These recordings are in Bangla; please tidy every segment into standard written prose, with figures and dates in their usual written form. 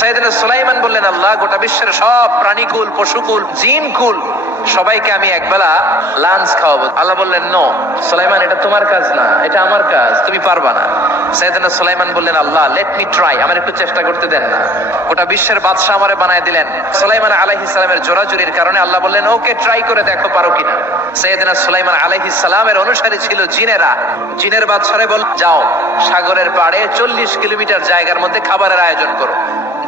সাইয়েদনা সুলাইমান বললেন, আল্লাহ, গোটা বিশ্বের সব প্রাণীকুল, পশুকুল, জিনকুল সবাইকে আমি একবেলা লাঞ্চ খাওয়াবো। আল্লাহ বললেন, নো সুলাইমান, এটা তোমার কাজ না, এটা আমার কাজ, তুমি পারবা না। সাইয়েদনা সুলাইমান বললেন, আল্লাহ, লেট মি ট্রাই, আমার একটু চেষ্টা করতে দেন না। গোটা বিশ্বের বাদশা আমারে বানায় দিলেন। সুলাইমান আলাইহিস সালামের জোরাজুরির কারণে আল্লাহ বললেন, ওকে, ট্রাই করে দেখো পারো কিনা। সাইয়েদনা সুলাইমান আলাইহিস সালামের অনুসারী ছিল জিনেরা। জিনের বাদশারে বল, যাও সাগরের পাড়ে 40 কিলোমিটার জায়গার মধ্যে খাবারের আয়োজন করো।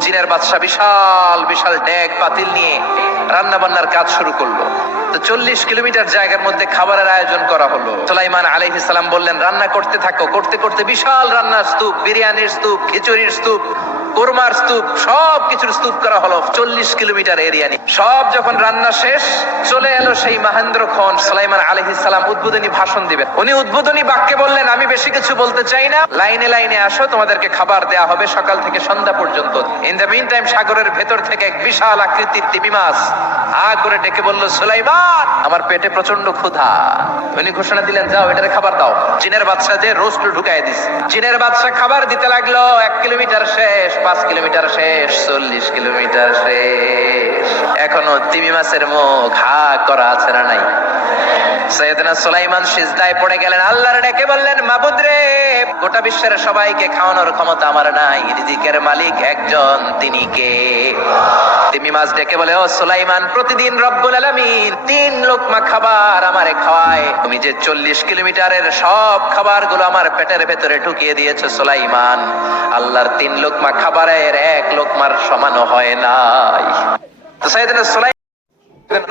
জিনের বাদশা বিশাল বিশাল ডেক পাতিল নিয়ে রান্না বান্নার কাজ শুরু করলো। তো 40 কিলোমিটার জায়গার মধ্যে খাবারের আয়োজন করা হলো। সুলাইমান আলাইহিস সালাম বললেন, রান্না করতে থাকো। করতে করতে বিশাল রান্নার স্তূপ, বিরিয়ানির স্তূপ, খিচুড়ির স্তূপ, কোরমার স্তূপ, সব কিছুর স্তূপ করা হলো 40 কিলোমিটার এরিয়া নিয়ে। সব যখন রান্না শেষ, চলে এলো সেই মহেন্দ্রক্ষণ। সুলাইমান আলাইহিস সালাম উদ্বোধনী ভাষণ দিবেন। উনি উদ্বোধনী বাক্যে বললেন, আমি বেশি কিছু বলতে চাই না, লাইনে লাইনে আসো, তোমাদেরকে খাবার দেয়া হবে সকাল থেকে সন্ধ্যা পর্যন্ত। ইন দ্য মিন টাইম সাগরের ভেতর থেকে এক বিশাল আকৃতির তিমি মাছ করে ডেকে বলল, সুলাইমান, আমার পেটে প্রচন্ড ক্ষুধা। উনি ঘোষণা দিলেন, যাও এটারে খাবার দাও। জিনের বাদশা যে রোস্ট ঢুকায় দিছে। জিনের বাদশা খাবার দিতে লাগলো। 1 কিলোমিটার শেষ, 5 কিলোমিটার শেষ, 40 কিলোমিটার শেষ, এখনো তিমি মাছের মুখ হা করা আছে না নাই? সাইয়েদনা সুলাইমান সিজদায় পড়ে গেলেন, আল্লাহর ডেকে বললেন, মাবুদ রে, গোটা বিশ্বের সবাইকে খাওয়ানোর ক্ষমতা আমার নাই, রিজিকের মালিক একজন, তিনি কে? তিমি মাছ ডেকে বলে, ও সুলাইমান, প্রতিদিন রব্বুল আলামিন 3 লোকমা খাবার আমারে খাওয়ায়। তুমি যে 40 কিলোমিটারের সব খাবারগুলো আমার পেটের ভেতরে ঢুকিয়ে দিয়েছো সুলাইমান, আল্লাহর 3 লোকমা খাবারের 1 লোকমার সমানও হয় নাই। তো সাইয়েদনা সুলাইমান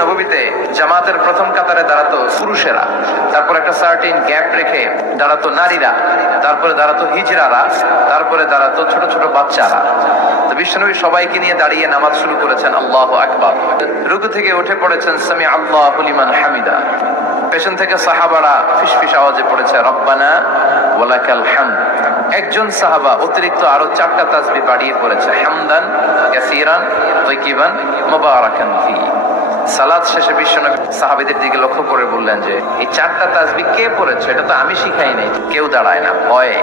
নববীতে জামাতের প্রথম কাতারে দাঁড়াতো পুরুষেরা, তারপর একটা সার্টিন গ্যাপ রেখে দাঁড়াতো নারীরা, তারপরে দাঁড়াতো হিজড়ারা, তারপরে দাঁড়াতো ছোট ছোট বাচ্চারা। তো বিশ্বনবী সবাইকে নিয়ে দাঁড়িয়ে নামাজ শুরু করেছেন, আল্লাহু আকবার। রুকু থেকে উঠে পড়েছেন, সামি আল্লাহু লিমান হামিদা। পেছন থেকে সাহাবারা ফিসফিস আওয়াজে পড়েছে, রব্বানা ওয়ালাকাল হামদ। একজন সাহাবা অতিরিক্ত আরো 4টা তাসবিহ বাড়িয়ে পড়েছে, হামদান কাসীরান তাইয়িবান মুবারাকান ফি। সালাত শেষে বিশ্বনবী সাহাবীদের দিকে লক্ষ্য করে বললেন যে, এই 4টা তাসবিহ কে পড়েছে? এটা তো আমি শিখাই নাই। কেউ দাঁড়ায় না, ভয়ে।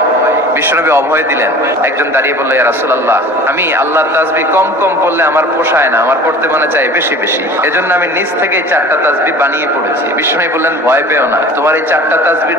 বিশ্বনবী অভয় দিলেন। একজন দাঁড়িয়ে বলল, ইয়া রাসূলুল্লাহ, আমি আল্লাহর তাসবিহ কম কম পড়লে আমার পোষায় না, আমার পড়তে মনে চাই বেশি বেশি, এজন্য আমি নিজ থেকে 4টা তাসবিহ বানিয়ে পড়েছি। বিশ্বনবী বললেন, ভয় পেও না, তোমার এই 4টা তাসবিহ